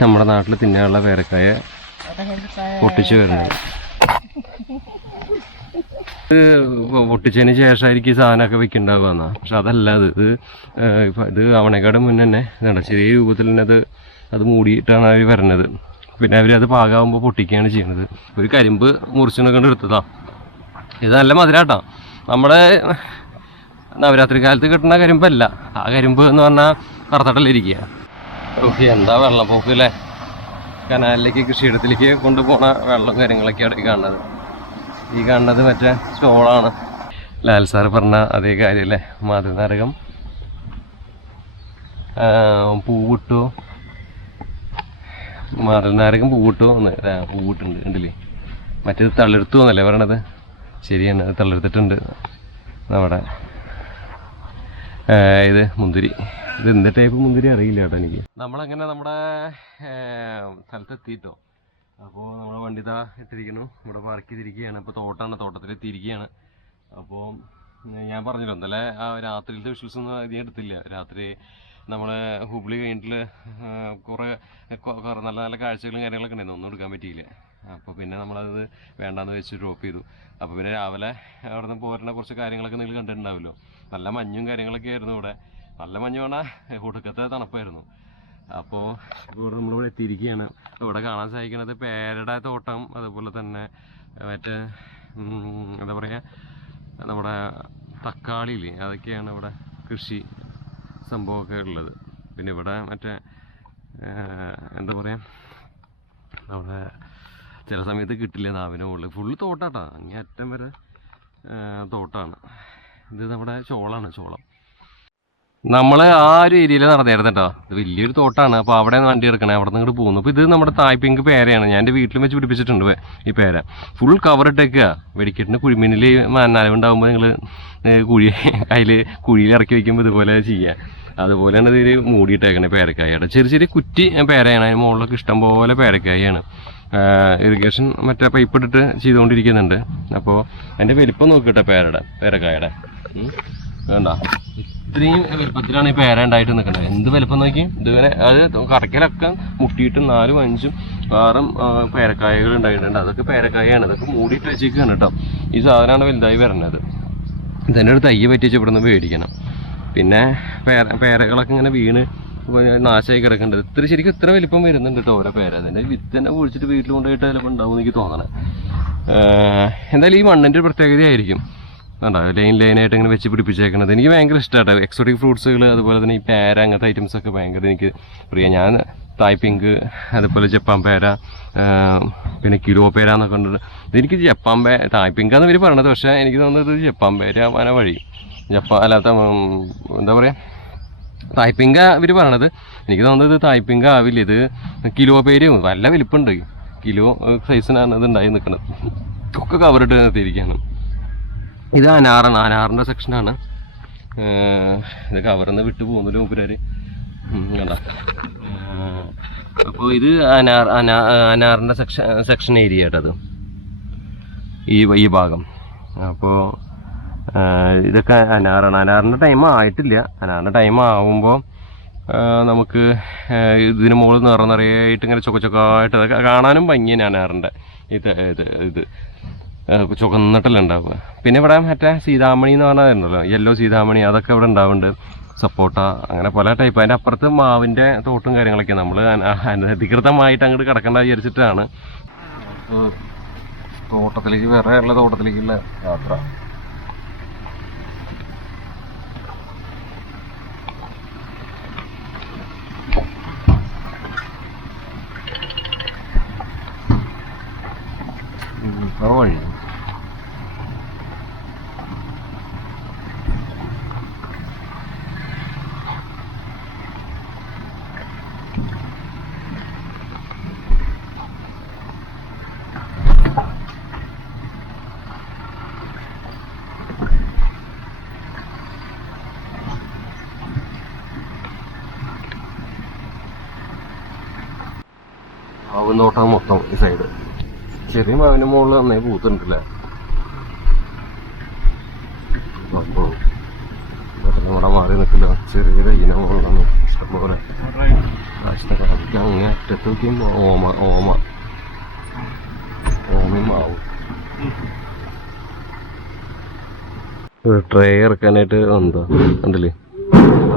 നമ്മുടെ നാട്ടിൽ തിന്നാനുള്ള പേരക്കായ പൊട്ടിച്ച് വരുന്നത്. പൊട്ടിച്ചതിന് ശേഷമായിരിക്കും ഈ സാധനമൊക്കെ വെക്കുന്നുണ്ടാവുക എന്നാ. പക്ഷെ അതല്ല, ഇത് അവണേക്കാട് മുന്നേ തന്നെ ഇതുണ്ട് ചെറിയ രൂപത്തിൽ തന്നെ അത് മൂടിയിട്ടാണ് അവർ വരുന്നത്. പിന്നെ അവരത് പാകാകുമ്പോൾ പൊട്ടിക്കുകയാണ് ചെയ്യുന്നത്. ഒരു കരിമ്പ് മുറിച്ചിനെ കൊണ്ട് എടുത്തതാ. ഇത് നല്ല മധുരാട്ടാ. നമ്മുടെ നവരാത്രി കാലത്ത് കിട്ടുന്ന കരിമ്പല്ല, ആ കരിമ്പ് എന്ന് പറഞ്ഞാൽ കറുത്തട്ടല്ലിരിക്കുക. ഓക്കെ, എന്താ വെള്ളപ്പൊക്ക് അല്ലേ? കനാലിലേക്ക് കൃഷിയിടത്തിലേക്ക് കൊണ്ടുപോകുന്ന വെള്ളം കാര്യങ്ങളൊക്കെയാണ് ഈ കാണുന്നത്. ഈ കാണുന്നത് മറ്റേ സ്റ്റോളാണ്. ലാൽ സാറ് പറഞ്ഞ അതേ കാര്യമല്ലേ, മാതൃനാരകം പൂവിട്ടു, മാതൃനാരകം പൂവിട്ടു പൂവിട്ടുണ്ട് ഉണ്ടല്ലേ. മറ്റേത് തളെടുത്തു എന്നല്ലേ പറയണത്? ശരിയാണ്, അത് തളെടുത്തിട്ടുണ്ട്. നമ്മുടെ ഇത് മുന്തിരി, ഇത് എന്ത് ടൈപ്പ് മുന്തിരി അറിയില്ല കേട്ടോ എനിക്ക്. നമ്മളങ്ങനെ നമ്മുടെ സ്ഥലത്തെത്തിയിട്ടോ. അപ്പോൾ നമ്മുടെ വണ്ടി ഇതാ ഇട്ടിരിക്കുന്നു, ഇവിടെ പാർക്ക് ചെയ്തിരിക്കുകയാണ്. ഇപ്പോൾ തോട്ടത്തിലെത്തിയിരിക്കുകയാണ്. അപ്പോൾ ഞാൻ പറഞ്ഞല്ലോ ഇന്നലെ ആ രാത്രിയിലത്തെ വിഷ്വൽസ് ഒന്നും അധികം എടുത്തില്ല. രാത്രി നമ്മളെ ഹുബ്ലി കഴിഞ്ഞിട്ട് കുറേ നല്ല നല്ല കാഴ്ചകളും കാര്യങ്ങളൊക്കെ ഉണ്ടായിരുന്നു, ഒന്നും എടുക്കാൻ പറ്റിയില്ല. അപ്പോൾ പിന്നെ നമ്മളത് വേണ്ടാന്ന് വെച്ച് ഡ്രോപ്പ് ചെയ്തു. അപ്പോൾ പിന്നെ രാവിലെ അവിടെ നിന്ന് പോരുന്ന കുറച്ച് കാര്യങ്ങളൊക്കെ നിങ്ങൾ കണ്ടിട്ടുണ്ടാവുമല്ലോ. നല്ല മഞ്ഞും കാര്യങ്ങളൊക്കെ ആയിരുന്നു ഇവിടെ. നല്ല മഞ്ഞ് വേണാൽ ഒടുക്കത്തെ തണുപ്പായിരുന്നു. അപ്പോൾ ഇവിടെ നമ്മളിവിടെ എത്തിയിരിക്കുകയാണ്. ഇവിടെ കാണാൻ സാധിക്കുന്നത് പേരയുടെ തോട്ടം, അതുപോലെ തന്നെ മറ്റേ എന്താ പറയുക, നമ്മുടെ തക്കാളിയില്ലേ, അതൊക്കെയാണ് ഇവിടെ കൃഷി സംഭവമൊക്കെ ഉള്ളത്. പിന്നെ ഇവിടെ മറ്റേ എന്താ പറയുക, അവിടെ ചില സമയത്ത് കിട്ടില്ല നാവിന് മുകളിൽ ഫുള്ള് തോട്ടാട്ടാ, അങ്ങേ അറ്റം വരെ തോട്ടാണ്. ഇത് നമ്മുടെ ചോളമാണ്, ചോളം. നമ്മൾ ആ ഒരു ഏരിയയിൽ നടന്നായിരുന്നു കേട്ടോ. ഇത് വലിയൊരു തോട്ടാണ്. അപ്പോൾ അവിടെ വണ്ടി എടുക്കണേ, അവിടെ നിന്ന് ഇങ്ങോട്ട് പോകുന്നു. അപ്പോൾ ഇത് നമ്മുടെ തായ്പിങ്ക് പേരയാണ്. ഞാൻ എൻ്റെ വീട്ടിലും വെച്ച് പിടിപ്പിച്ചിട്ടുണ്ട് ഈ പേര. ഫുൾ കവറിട്ടേക്കുക. വെടിക്കെട്ടിന് കുഴിമീനിൽ നനവുണ്ടാകുമ്പോൾ നിങ്ങൾ കുഴിയിൽ ഇറക്കി വയ്ക്കുമ്പോൾ ഇതുപോലെ ചെയ്യുക. അതുപോലെയാണ് ഇതിൽ മൂടിയിട്ടേക്കണേ പേരക്കായയുടെ. ചെറിയ ചെറിയ കുറ്റി പേരയാണ്. അതിന് മുകളിലൊക്കെ ഇഷ്ടം പോലെ പേരക്കായാണ്. ഇറിഗേഷൻ മറ്റേ പൈപ്പ് ഇട്ടിട്ട് ചെയ്തുകൊണ്ടിരിക്കുന്നുണ്ട്. അപ്പോൾ അതിൻ്റെ വലിപ്പം നോക്കിയിട്ടെ പേരക്കായയുടെ വേണ്ട, ഇത്രയും വലുപ്പത്തിലാണ് ഈ പേര ഉണ്ടായിട്ട് നിൽക്കുന്നത്. എന്ത് വലുപ്പം നോക്കി, ഇതിങ്ങനെ അത് കടക്കലൊക്കെ മുട്ടിയിട്ട് 4, 5, 6 പേരക്കായകൾ ഉണ്ടായിട്ടുണ്ട്. അതൊക്കെ പേരക്കായാണ്. അതൊക്കെ മൂടിയിട്ട് വെച്ചേക്കാണ് കേട്ടോ. ഈ സാധനമാണ് വലുതായി വരുന്നത്. ഇതിൻ്റെ ഒരു തയ്യ പറ്റിച്ച് ഇവിടെ നിന്ന് മേടിക്കണം. പിന്നെ പേരകളൊക്കെ ഇങ്ങനെ വീണ് നാശമായി കിടക്കേണ്ടത്. ശരിക്കും ഇത്ര വലിപ്പം വരുന്നുണ്ട് കേട്ടോ ഓരോ പേര. അതിൻ്റെ വിത്ത് തന്നെ പൊഴിച്ചിട്ട് വീട്ടിൽ കൊണ്ടുപോയിട്ട് ചിലപ്പോൾ ഉണ്ടാവും എനിക്ക് തോന്നണേ. എന്തായാലും ഈ മണ്ണിൻ്റെ ഒരു പ്രത്യേകതയായിരിക്കും. വേണ്ട ലൈനായിട്ട് ഇങ്ങനെ വെച്ച് പിടിപ്പിച്ചേക്കണത് എനിക്ക് ഭയങ്കര ഇഷ്ടമാട്ടോ. എക്സോട്ടിക് ഫ്രൂട്ട്സുകൾ, അതുപോലെ തന്നെ ഈ പേര, അങ്ങനത്തെ ഐറ്റംസൊക്കെ ഭയങ്കര എനിക്ക് പ്രിയ. ഞാൻ തായ്പിങ്ക്, അതുപോലെ ജപ്പാൻ പേര, പിന്നെ കിലോ പേര എന്നൊക്കെ ഉണ്ട്. ഇതെനിക്ക് തായ്പിങ്കാന്ന് ഇവർ പറയണത്. പക്ഷേ എനിക്ക് തോന്നുന്നത് ജപ്പാൻ പേര ആവാന വഴി. അല്ലാത്ത എന്താ പറയുക, തായ്പിങ്ക ഇവർ പറയണത്. എനിക്ക് തോന്നുന്നത് തായ്പിങ്ക ആവില്ല, ഇത് കിലോ പേരും നല്ല വലിപ്പമുണ്ട്. കിലോ സൈസിനാണ് ഇത് ഉണ്ടായി നിൽക്കുന്നത്. ഒക്കെ കവറിട്ട് നിർത്തിയിരിക്കുകയാണ്. ഇത് അനാറിൻ്റെ സെക്ഷനാണ്. ഇത് കവറിൽ നിന്ന് വിട്ടു പോകുന്നതിന് മുമ്പ് കണ്ട. അപ്പോൾ ഇത് അനാറിൻ്റെ സെക്ഷൻ ഏരിയ ആയിട്ടത് ഈ ഭാഗം. അപ്പോൾ ഇതൊക്കെ അനാറാണ്. അനാറിൻ്റെ ടൈം ആയിട്ടില്ല. അനാറിൻ്റെ ടൈം ആവുമ്പോൾ നമുക്ക് ഇതിന് മുകളിൽ നിറയായിട്ട് ഇങ്ങനെ ചൊക്കച്ചൊക്കായിട്ട് അതൊക്കെ കാണാനും ഭംഗിയാണ്. അനാറിൻ്റെ ഇത് ചുവന്നിട്ടല്ല ഉണ്ടാവുക. പിന്നെ ഇവിടെ മറ്റേ സീതാമണി എന്ന് പറഞ്ഞാൽ യെല്ലോ സീതാമണി, അതൊക്കെ ഇവിടെ ഉണ്ടാവുന്നുണ്ട്. സപ്പോട്ട, അങ്ങനെ പല ടൈപ്പ്. അതിൻ്റെ അപ്പുറത്ത് മാവിൻ്റെ തോട്ടും കാര്യങ്ങളൊക്കെ. നമ്മൾ അനധികൃതമായിട്ട് അങ്ങോട്ട് കിടക്കേണ്ട വിചാരിച്ചിട്ടാണ് തോട്ടത്തിലേക്ക്, വേറെ ഉള്ള തോട്ടത്തിലേക്കുള്ള യാത്ര. വഴി മാവിൻ തോട്ടം മൊത്തം ഈ സൈഡ്. ചെറിയ മാവിൻ്റെ മുകളിൽ നന്നായി പൂത്തുണ്ടല്ലേ. അപ്പോൾ ഇവിടെ മാറി നിൽക്കില്ല. ചെറിയ തൈന മുകളിലാണ് ഇഷ്ടംപോലെ കാശിനൊക്കെ അങ്ങനെ അറ്റത്ത് നോക്കിയും ഓമയും മാവും. ട്രേ ഇറക്കാനായിട്ട് എന്താ കണ്ടില്ലേ,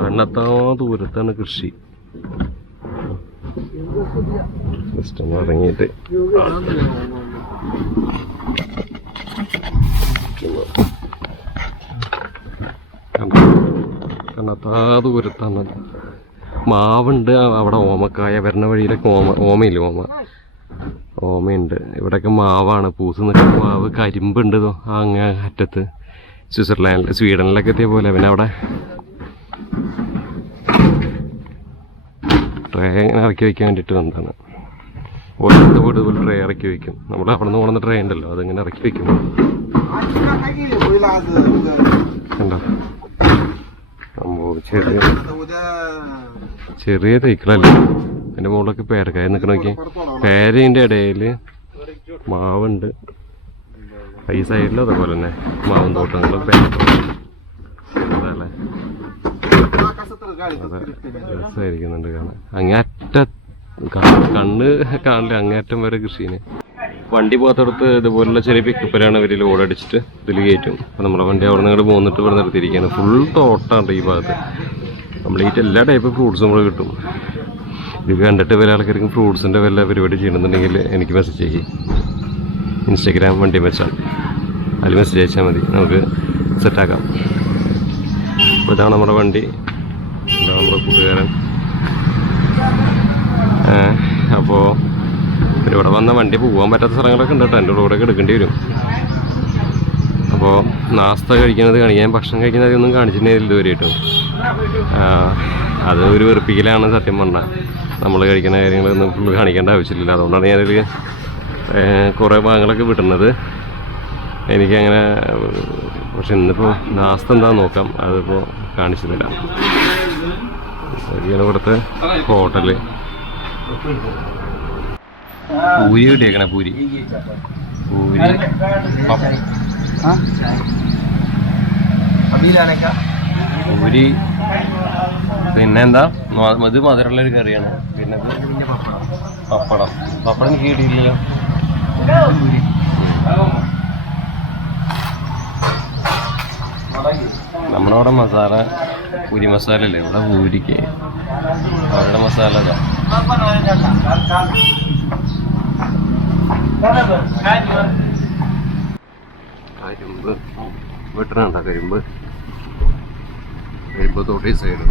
എണ്ണത്താ ദൂരത്താണ് കൃഷി. ജസ്റ്റ് ഒന്ന് ഇറങ്ങിയിട്ട് കണ്ണത്താ ദൂരത്താണ് മാവുണ്ട്. അവിടെ ഓമക്കായ വരുന്ന വഴിയിലൊക്കെ ഓമയില്ല, ഓമയുണ്ട്. ഇവിടെയൊക്കെ മാവാണ്, പൂസ് നിൽക്കുന്ന മാവ്. കരിമ്പുണ്ട് അങ്ങ് അറ്റത്ത്. സ്വിറ്റ്സർലാൻഡിൽ സ്വീഡനിലൊക്കെ എത്തിയ പോലെ. പിന്നെ അവിടെ ട്രേ ഇങ്ങനെ ഇറക്കി വയ്ക്കാൻ വേണ്ടിയിട്ട് എന്താണ് ഓരോരുത്തർ വീട് പോലെ ട്രേ ഇറക്കി വയ്ക്കും. നമ്മൾ അവിടെ നിന്ന് കൊണ്ടുവന്ന ട്രേ ഉണ്ടല്ലോ, അതിങ്ങനെ ഇറക്കി വയ്ക്കും. കണ്ടോ, ചെറിയ തൈക്കളല്ലേ. അതിൻ്റെ മുകളിലൊക്കെ പേരക്കായ നിൽക്കണ നോക്കി. പേരേൻ്റെ ഇടയിൽ മാവുണ്ട്. ഈ സൈഡിലും അതേപോലെ തന്നെ മാവും തോട്ടങ്ങളും പേരത്തോട്ടം. അതല്ലേ രസമായിരിക്കുന്നുണ്ട് കാണാൻ. അങ്ങേറ്റ കണ്ണ് കാണില്ല, അങ്ങേറ്റം വരെ കൃഷിന്. വണ്ടി പോകാത്തടത്ത് ഇതുപോലുള്ള ചെറിയ പിക്കപ്പിലാണ് ഇവർ ലോഡ് അടിച്ചിട്ട് ഇതിൽ കയറ്റും. അപ്പോൾ നമ്മുടെ വണ്ടി അവിടെ നിന്ന് ഇങ്ങോട്ട് പോന്നിട്ട് ഇവിടെ നിർത്തിയിരിക്കുകയാണ്. ഫുൾ തോട്ടമാണ് ഈ ഭാഗത്ത്. കംപ്ലീറ്റ് എല്ലാ ടൈപ്പ് ഫ്രൂട്ട്സും നമ്മൾ കിട്ടും. ഇത് കണ്ടിട്ട് വല്ല ആൾക്കാർക്കും ഫ്രൂട്ട്സിൻ്റെ വല്ല പരിപാടി ചെയ്യണമെന്നുണ്ടെങ്കിൽ എനിക്ക് മെസ്സേജ് ചെയ്യും. ഇൻസ്റ്റാഗ്രാം വണ്ടി മെച്ചാണ്, അതിൽ മെസ്സേജ് അയച്ചാൽ മതി, നമുക്ക് സെറ്റാക്കാം. അപ്പോൾ ഇതാണ് നമ്മുടെ വണ്ടി, ഇതാണ് നമ്മുടെ കൂട്ടുകാരൻ. അപ്പോൾ ഇവിടെ വന്ന വണ്ടി പോകാൻ പറ്റാത്ത സ്ഥലങ്ങളൊക്കെ ഉണ്ട് കേട്ടോ. എൻ്റെ റോഡൊക്കെ എടുക്കേണ്ടി വരും. അപ്പോൾ നാസ്ത കഴിക്കുന്നത് കാണിക്കാൻ, ഭക്ഷണം കഴിക്കുന്നത് ഒന്നും കാണിച്ചിട്ടുണ്ടെങ്കിൽ ഇതുവരെയായിട്ടും അത് ഒരു വെറുപ്പിക്കലാണ് സത്യം പറഞ്ഞാൽ. നമ്മൾ കഴിക്കുന്ന കാര്യങ്ങളൊന്നും ഫുള്ള് കാണിക്കേണ്ട ആവശ്യമില്ല. അതുകൊണ്ടാണ് ഞാനതിൽ കുറേ ഭാഗങ്ങളൊക്കെ വിടുന്നത്. എനിക്കങ്ങനെ, പക്ഷെ ഇന്നിപ്പോൾ നാസ്ത എന്താണെന്ന് നോക്കാം, അതിപ്പോൾ കാണിച്ചു തരാം. ശരിയാണ് ഇവിടുത്തെ ഹോട്ടല്. പൂരി കിട്ടിയേക്കണ, പൂരി പൂരി പിന്നെന്താ, ഇത് മധുരമുള്ളൊരു കറിയാണ്. പിന്നെ പപ്പടം എനിക്ക് കിട്ടിയില്ലല്ലോ. നമ്മളവിടെ മസാല, പൂരി മസാല അല്ലേ, ഇവിടെ പൂരിക്ക് അവരുടെ മസാല അതാ. കരിമ്പ് വെട്ടണുണ്ടോ, കരിമ്പ് തോട്ടി സൈഡ്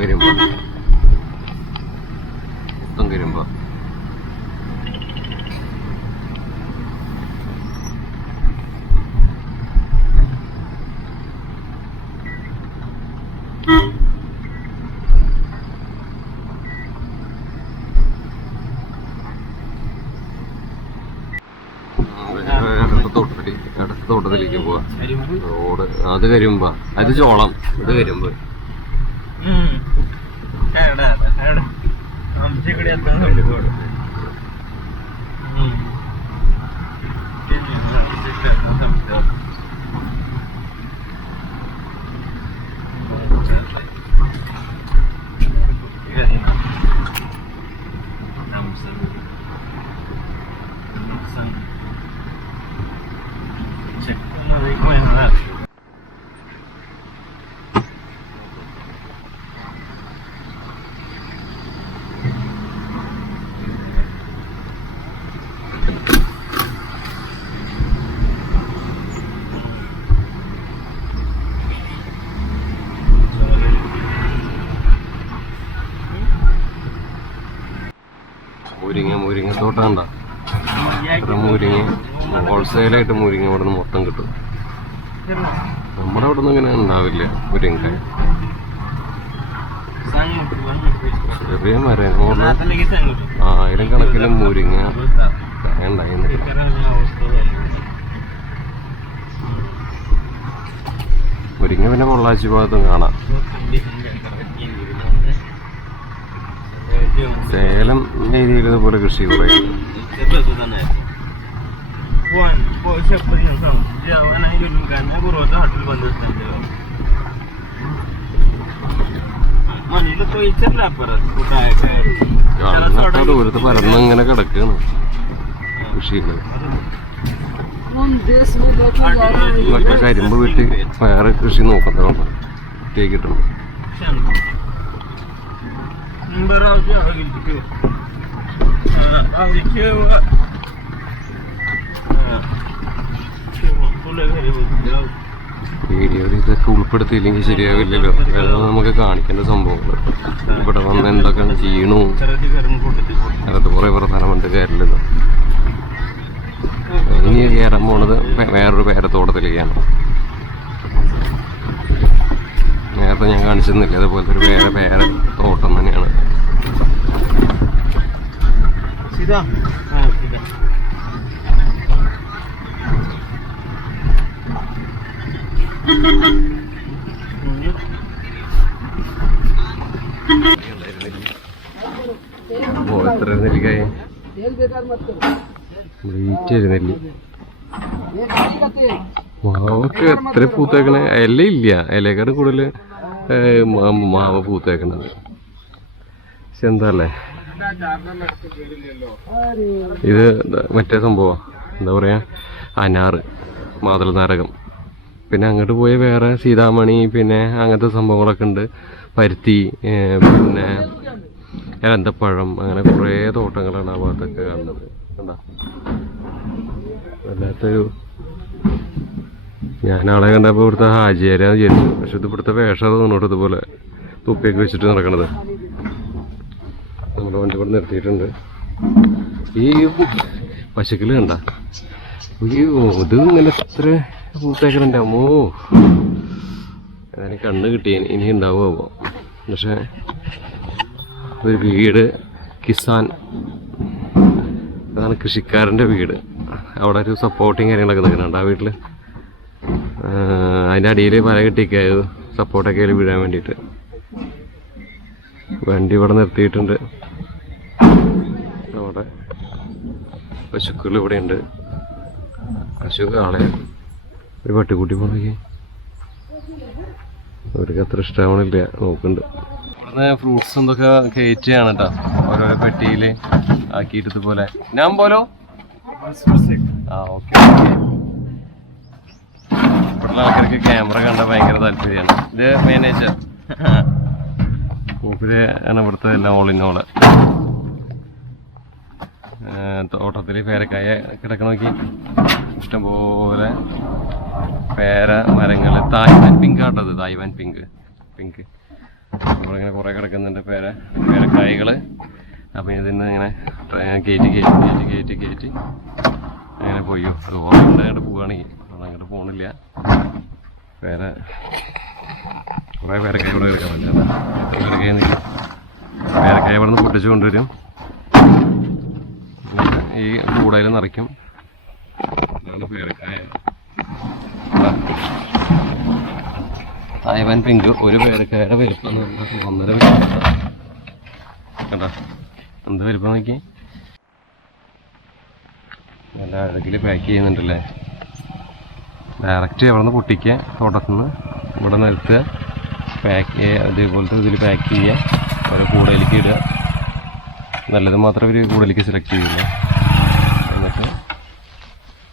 കരിമ്പ് മൊത്തം കരിമ്പ. അടുത്ത തോട്ടത്തിലേക്ക് പോവാ. റോഡ് അത് കരിമ്പ, അത് ചോളം, ഇത് കരിമ്പ്. മുരിങ്ങ തോട്ടം ഉണ്ടോ? മുരിങ്ങ ഹോൾസെയിലായിട്ട് മുരിങ്ങ ഇവിടെ നിന്ന് മൊത്തം കിട്ടും. നമ്മുടെ അവിടെ നിന്ന് ഇങ്ങനെ ഉണ്ടാവില്ല മുരിങ്ങ. ചെറിയ മരം 1000 കണക്കിന് മുരിങ്ങ ഉണ്ടായി. മുരിങ്ങ പിന്നെ പൊള്ളാച്ചി ഭാഗത്തും കാണാം. സേലം ഏരിയയിൽ ഇതുപോലെ കൃഷി കുറേ. ദൂരത്ത് പരന്ന് ഇങ്ങനെ കിടക്കാണ് കൃഷികള്. ഇതൊക്കെ കരിമ്പ് വെട്ടി വേറെ കൃഷി നോക്കുന്നുണ്ട് കിട്ടുന്നു. വീഡിയോയിൽ ഇതൊക്കെ ഉൾപ്പെടുത്തിയില്ലെങ്കിൽ ശരിയാവില്ലല്ലോ. അതാണ് നമുക്ക് കാണിക്കേണ്ട സംഭവങ്ങൾ. ഇവിടെ വന്ന് എന്തൊക്കെയാണ് ചെയ്യണു അതൊക്കെ കുറെ പ്രധാനപ്പെട്ട കാര്യമില്ലല്ലോ. ഇനി കയറാൻ പോണത് വേറൊരു പേരത്തോട്ടത്തിലേക്കാണ്. നേരത്തെ ഞാൻ കാണിച്ചിരുന്നില്ല അതുപോലത്തെ ഒരു പേര തോട്ടം തന്നെയാണ്. എത്ര നെല്ലിക്കായ നെല്ലി മാവൊക്കെ എത്ര പൂത്തേക്കണേ. ഇല ഇല്ല, ഇലക്കാട് കൂടുതൽ മാവ് പൂത്തേക്കണത്. പക്ഷെ എന്താല്ലേ ഇത് മറ്റേ സംഭവം എന്താ പറയാ, അനാറ്, മാതള നാരകം. പിന്നെ അങ്ങോട്ട് പോയ വേറെ സീതാമണി, പിന്നെ അങ്ങനത്തെ സംഭവങ്ങളൊക്കെ ഉണ്ട്. പരുത്തി, പിന്നെ എലന്തപ്പഴം, അങ്ങനെ കുറേ തോട്ടങ്ങളാണ് ആ ഭാഗത്തൊക്കെ കാണുന്നത്. കണ്ടാ വല്ലാത്തൊരു, ഞാൻ ആളെ കണ്ടപ്പോൾ ഇവിടുത്തെ ഹാജിയാരാന്ന് വിചാരിച്ചു. പക്ഷെ ഇത് ഇവിടുത്തെ വേഷം തോന്നുന്നു ഇതുപോലെ തുപ്പിയൊക്കെ വെച്ചിട്ട് നടക്കണത്. നമ്മുടെ വണ്ടി ഇവിടെ നിർത്തിയിട്ടുണ്ട്. ഈ പശുക്കൾ കണ്ട ഇത് ഇങ്ങനെ എത്ര പൂത്തേക്കണുണ്ട്. അമ്മോ, അതിന് കണ്ണ് കിട്ടിയ ഇനി ഉണ്ടാവുമോ. പക്ഷെ ഒരു വീട്, കിസാൻ, അതാണ് കൃഷിക്കാരൻ്റെ വീട്. അവിടെ ഒരു സപ്പോർട്ടിങ് കാര്യങ്ങളൊക്കെ നിൽക്കുന്നുണ്ട് ആ വീട്ടിൽ. അതിൻ്റെ അടിയിൽ പല കെട്ടിക്കുക സപ്പോർട്ടൊക്കെ അതിൽ വീഴാൻ വേണ്ടിയിട്ട്. വണ്ടി ഇവിടെ നിർത്തിയിട്ടുണ്ട്. അവിടെ പശുക്കൾ ഇവിടെ ഉണ്ട്. പശു കാളെ ഒരു പട്ടിക്കുട്ടി പോണേക്ക് അവർക്ക് അത്ര ഇഷ്ടമാവണില്ല, നോക്കുന്നുണ്ട്. ഇവിടുന്ന് ഫ്രൂട്ട്സ് എന്തൊക്കെ കയറ്റുകയാണ് കേട്ടോ, ഓരോരോ പെട്ടിയിൽ ആക്കിയിട്ട് ഇതുപോലെ. ഞാൻ പോലോ ആ ഓക്കെ. ഇവിടുള്ള ആൾക്കാർക്ക് ക്യാമറ കണ്ടാൽ ഭയങ്കര താല്പര്യമാണ്. ഇത് മാനേജർ മൂപ്പര് ആണ് ഇവിടുത്തെ എല്ലാം ഓൾ ഇൻ ഓള്. തോട്ടത്തിൽ പേരക്കായ കിടക്കണ നോക്കി, ഇഷ്ടംപോലെ പേര മരങ്ങൾ. തായ്വാൻ പിങ്ക് ആട്ടത്, തായ്വാൻ പിങ്ക് നമ്മളിങ്ങനെ കുറേ കിടക്കുന്നുണ്ട് പേരക്കായകൾ. അപ്പം ഇതിന്ന് ഇങ്ങനെ കയറ്റി അങ്ങനെ പോയോ. അത് ഓർമ്മ അങ്ങോട്ട് പോവുകയാണെങ്കിൽ അങ്ങോട്ട് പോകണില്ല. കുറേ പേരക്കായ ഇവിടെ എടുക്കാൻ പറ്റില്ല. പേരക്കായ ഇവിടെ നിന്ന് പൊട്ടിച്ച് കൊണ്ടുവരും, ഈ കൂടയിൽ നിറയ്ക്കും. ഇതാണ് പേരക്കായ. തായ്വാൻ പിങ്ക് ഒരു പേരക്കായുടെ വലുപ്പം 1.5 കണ്ടാ എന്ത് വലുപ്പം നോക്കി. നല്ല അഴകിൽ പാക്ക് ചെയ്യുന്നുണ്ടല്ലേ. ഡയറക്റ്റ് അവിടെ നിന്ന് പൊട്ടിക്കുക, തോട്ടത്തിൽ നിന്ന് ഇവിടെ നിർത്തുക, പാക്ക് ചെയ്യുക. അതേപോലത്തെ ഇതിൽ പാക്ക് ചെയ്യുക, ഓരോ കൂടയിലേക്ക് ഇടുക. നല്ലത് മാത്രമേ ഒരു കൂടയിലേക്ക് സെലക്ട് ചെയ്യില്ല. എന്നിട്ട്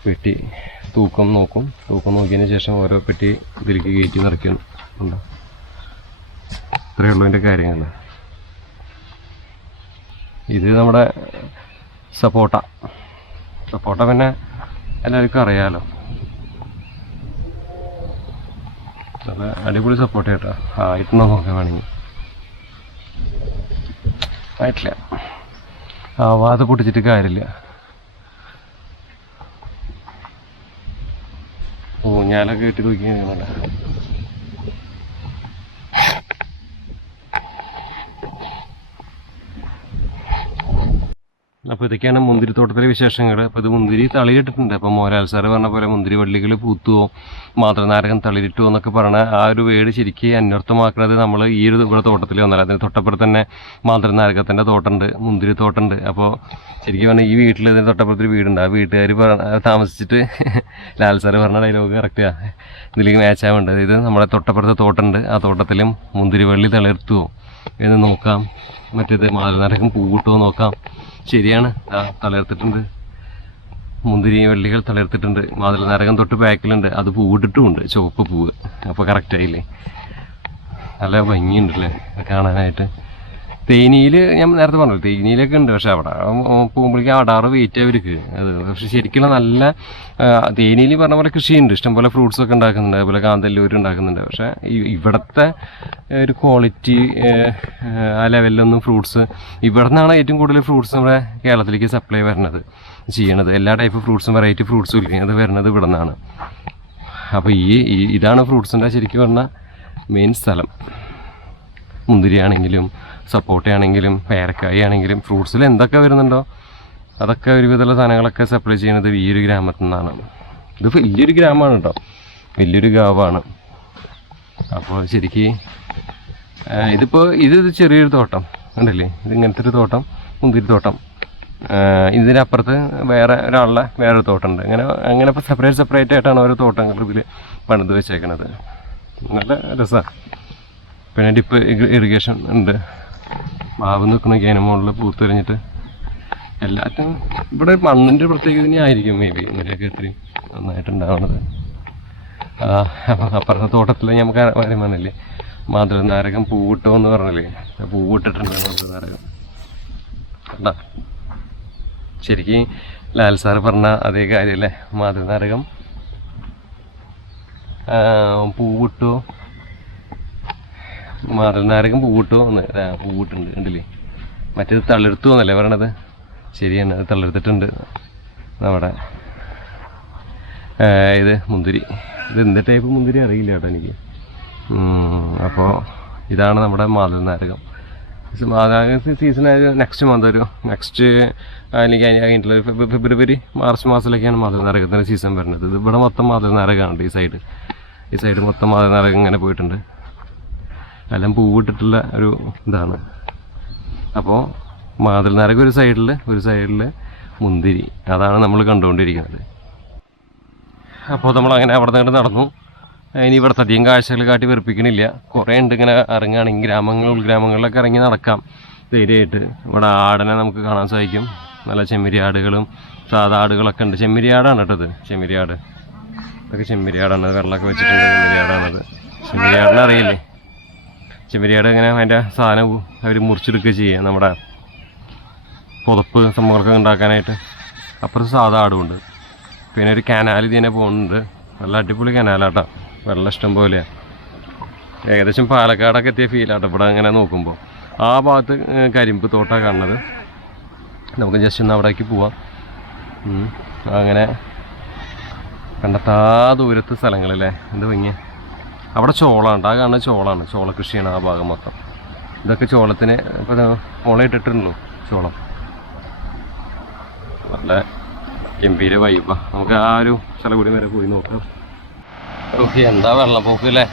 പെട്ടി തൂക്കം നോക്കിയതിന് ശേഷം ഓരോ പെട്ടി ഇതിലേക്ക് കയറ്റി നിറയ്ക്കണം. ഉണ്ടോ, ഇത്രയേ ഉള്ളൂ ഇതിൻ്റെ കാര്യങ്ങൾ. ഇത് നമ്മുടെ സപ്പോട്ട പിന്നെ എല്ലാവർക്കും അറിയാമല്ലോ. നല്ല അടിപൊളി സപ്പോർട്ട് കേട്ടോ. ആയിട്ടുണ്ടോ നോക്കാൻ വേണമെങ്കിൽ. ആയിട്ടില്ല, ആവാതെ പൊട്ടിച്ചിട്ട് കാര്യമില്ല. ഊഞ്ഞാലൊക്കെ ഇട്ട് തൂക്കി കഴിയുന്നുണ്ട്. അപ്പോൾ ഇതൊക്കെയാണ് മുന്തിരിത്തോട്ടത്തിലെ വിശേഷങ്ങൾ. അപ്പോൾ ഇത് മുന്തിരി തളിരിട്ടിട്ടുണ്ട്. അപ്പോൾ മോഹൻലാൽ സാറ് പറഞ്ഞ പോലെ മുന്തിരി വള്ളികൾ പൂത്തുവോ, മാതൃനാരകം തളിരിട്ടുവോ എന്നൊക്കെ പറഞ്ഞ ആ ഒരു വേട് ശരിക്കും അന്വർത്ഥമാക്കുന്നത് നമ്മൾ ഈ ഒരു ഇവിടെ തോട്ടത്തിൽ വന്നാൽ. അതിന് തൊട്ടപ്പുറത്ത് തന്നെ മാതൃനാരകത്തിൻ്റെ തോട്ടമുണ്ട്, മുന്തിരി തോട്ടമുണ്ട്. അപ്പോൾ ശരിക്കും പറഞ്ഞാൽ ഈ വീട്ടിൽ ഇതിന് തൊട്ടപ്പുറത്തൊരു വീടുണ്ട്. ആ വീട്ടുകാർ താമസിച്ചിട്ട് ലാൽ സാറ് പറഞ്ഞ ഡയലോഗ് കറക്റ്റാണ് ഇതിലേക്ക് മാച്ച് ആവേണ്ടത്. ഇത് നമ്മുടെ തൊട്ടപ്പുറത്തെ തോട്ടമുണ്ട്, ആ തോട്ടത്തിലും മുന്തിരി വള്ളി തളിർത്തുവോ എന്ന് നോക്കാം. മറ്റേത് മാതൃനാരകം പൂവിട്ടോ നോക്കാം. ശരിയാണ്, തളർത്തിട്ടുണ്ട്. മുന്തിരി വള്ളികൾ തളർത്തിട്ടുണ്ട്. മാതൃനാരകം തൊട്ട് ബാക്കിലുണ്ട്, അത് പൂവിട്ടിട്ടുമുണ്ട്, ചുവപ്പ് പൂവ്. അപ്പോൾ കറക്റ്റായില്ലേ? നല്ല ഭംഗിയുണ്ടല്ലേ കാണാനായിട്ട്. തേനിയിൽ ഞാൻ നേരത്തെ പറഞ്ഞു, തേനിയിലൊക്കെ ഉണ്ട്. പക്ഷെ അവിടെ പോകുമ്പോഴേക്കും അടാറ് വെയിറ്റ് അവർക്ക് അത്. പക്ഷെ ശരിക്കുള്ള നല്ല തേനിയിൽ പറഞ്ഞ പോലെ കൃഷിയുണ്ട്, ഇഷ്ടംപോലെ ഫ്രൂട്ട്സൊക്കെ ഉണ്ടാക്കുന്നുണ്ട്, അതുപോലെ കാന്തല്ലൂർ ഉണ്ടാക്കുന്നുണ്ട്. പക്ഷേ ഇവിടുത്തെ ഒരു ക്വാളിറ്റി ആ ലെവലിലൊന്നും ഫ്രൂട്ട്സ് ഇവിടെ നിന്നാണ് ഏറ്റവും കൂടുതൽ ഫ്രൂട്ട്സ് നമ്മുടെ കേരളത്തിലേക്ക് സപ്ലൈ വരുന്നത് ചെയ്യണത്. എല്ലാ ടൈപ്പ് ഫ്രൂട്ട്സും വെറൈറ്റി ഫ്രൂട്ട്സും ഇല്ലേ, അത് വരുന്നത് ഇവിടെ നിന്നാണ്. അപ്പോൾ ഇതാണ് ഫ്രൂട്ട്സിൻ്റെ ശരിക്കും പറഞ്ഞാൽ മെയിൻ സ്ഥലം. മുന്തിരി ആണെങ്കിലും സപ്പോട്ടയാണെങ്കിലും പേരക്കായ ആണെങ്കിലും ഫ്രൂട്ട്സിൽ എന്തൊക്കെ വരുന്നുണ്ടോ അതൊക്കെ ഒരുവിധമുള്ള സാധനങ്ങളൊക്കെ സപ്ലൈ ചെയ്യുന്നത് ഈ ഒരു ഗ്രാമത്തിൽ നിന്നാണ്. ഇത് വലിയൊരു ഗ്രാമമാണ് കേട്ടോ, വലിയൊരു ഗാവാണ്. അപ്പോൾ ശരിക്കും ഇത് ചെറിയൊരു തോട്ടം ഉണ്ടല്ലേ, ഇത് ഇങ്ങനത്തെ ഒരു തോട്ടം, മുന്തിരി തോട്ടം. ഇതിനപ്പുറത്ത് വേറെ ഒരാളുടെ വേറൊരു തോട്ടമുണ്ട്. അങ്ങനെ ഇപ്പോൾ സെപ്പറേറ്റ് ആയിട്ടാണ് ഓരോ തോട്ടങ്ങൾ ഇതിൽ പണിത് വെച്ചേക്കണത്. നല്ല രസമാണ്. പിന്നെ ഡിപ്പ് ഇറിഗേഷൻ ഉണ്ട്. മാവ് നിൽക്കണമെങ്കിൽ അതിന് മുകളിൽ പൂത്തെറിഞ്ഞിട്ട് എല്ലാറ്റും ഇവിടെ മണ്ണിൻ്റെ പ്രത്യേകത തന്നെയായിരിക്കും മേ ബി ഇങ്ങനെയൊക്കെ ഇത്രയും നന്നായിട്ടുണ്ടാവണത്. അപ്പുറത്തെ തോട്ടത്തിൽ നമുക്ക് വരുമാനല്ലേ മാതൃനാരകം പൂവിട്ടോ എന്ന് പറഞ്ഞല്ലേ, പൂവിട്ടിട്ടുണ്ട് മാതൃനാരകം. കണ്ട ശരിക്കും ലാൽ സാറ് പറഞ്ഞ അതേ കാര്യമല്ലേ, മാതൃനാരകം പൂവിട്ടോ, മാതൃനാരകം പൂവിട്ടോ എന്ന് പൂവിട്ടുണ്ട് കണ്ടില്ലേ. മറ്റേത് തളിർത്തു എന്നല്ലേ പറയണത്. ശരിയാണ്, അത് തളിർത്തിട്ടുണ്ട് നമ്മുടെ ഇത് മുന്തിരി. ഇത് എന്ത് ടൈപ്പ് മുന്തിരി അറിയില്ല കേട്ടോ എനിക്ക്. അപ്പോൾ ഇതാണ് നമ്മുടെ മാതൃനാരകം. മാതൃനാരകം സീസൺ നെക്സ്റ്റ് മന്ത് ഒരു അല്ലെങ്കിൽ കഴിഞ്ഞിട്ടുള്ള ഫെബ്രുവരി മാർച്ച് മാസത്തിലൊക്കെയാണ് മാതൃനാരകത്തിൻ്റെ സീസൺ വരുന്നത്. ഇത് ഇവിടെ മൊത്തം മാതൃനാരകമാണ്. ഈ സൈഡ് മൊത്തം മാതൃനാരകം ഇങ്ങനെ പോയിട്ടുണ്ട്. എല്ലാം പൂവിട്ടിട്ടുള്ള ഒരു ഇതാണ്. അപ്പോൾ മാതൃനാരകം ഒരു സൈഡിൽ മുന്തിരി, അതാണ് നമ്മൾ കണ്ടുകൊണ്ടിരിക്കുന്നത്. അപ്പോൾ നമ്മളങ്ങനെ അവിടെ നിന്ന് നടന്നു. ഇനി ഇവിടുത്തെ അധികം കാഴ്ചകൾ കാട്ടി വെറുപ്പിക്കണില്ല, കുറേ ഉണ്ട്. ഇങ്ങനെ ഇറങ്ങുകയാണെങ്കിൽ ഉൾഗ്രാമങ്ങളിലൊക്കെ ഇറങ്ങി നടക്കാം ധൈര്യമായിട്ട്. ഇവിടെ ആടിനെ നമുക്ക് കാണാൻ സാധിക്കും. നല്ല ചെമ്മരിയാടുകളും സാധാ ആടുകളൊക്കെ ഉണ്ട്. ചെമ്മരിയാടാണ് കേട്ടത്, ചെമ്മരിയാട്. ഇതൊക്കെ ചെമ്മരിയാടാണ്, വെള്ളമൊക്കെ വെച്ചിട്ടുണ്ട്. ചെമ്മരിയാടാണത്. ചെമ്മരിയാടിനെ അറിയില്ലേ? ചെമ്മരിയാട് ഇങ്ങനെ അതിൻ്റെ സാധനം അവർ മുറിച്ചെടുക്കുക ചെയ്യുക, നമ്മുടെ പുതപ്പ് സംഭവങ്ങളൊക്കെ ഉണ്ടാക്കാനായിട്ട്. അപ്പുറത്ത് സാധാ ആടുമുണ്ട്. പിന്നെ ഒരു കനാൽ ഇതിനെ പോകുന്നുണ്ട്. നല്ല അടിപൊളി കനാലാട്ടോ, വെള്ളം ഇഷ്ടം പോലെയാണ്. ഏകദേശം പാലക്കാടൊക്കെ എത്തിയ ഫീലാട്ടോ ഇവിടെ അങ്ങനെ നോക്കുമ്പോൾ. ആ ഭാഗത്ത് കരിമ്പ് തോട്ടാണ് കാണുന്നത്. നമുക്ക് ജസ്റ്റ് ഒന്ന് അവിടേക്ക് പോവാം. അങ്ങനെ കണ്ടെത്താ ദൂരത്ത് സ്ഥലങ്ങളല്ലേ, എന്ത് ഭംഗിയ. അവിടെ ചോളമാണ്, ആ കാണുന്നത് ചോളമാണ്, ചോള കൃഷിയാണ് ആ ഭാഗം മൊത്തം. ഇതൊക്കെ ചോളത്തിന് ഇപ്പോൾ മുളയിട്ടിട്ടുണ്ടല്ലോ ചോളം. നല്ല ഗംഭീര വൈബാ. നമുക്ക് ആ ഒരു സ്ഥലം കൂടി വരെ പോയി നോക്കാം. ഓക്കെ, എന്താ വെള്ളപ്പൊക്ക് അല്ലേ,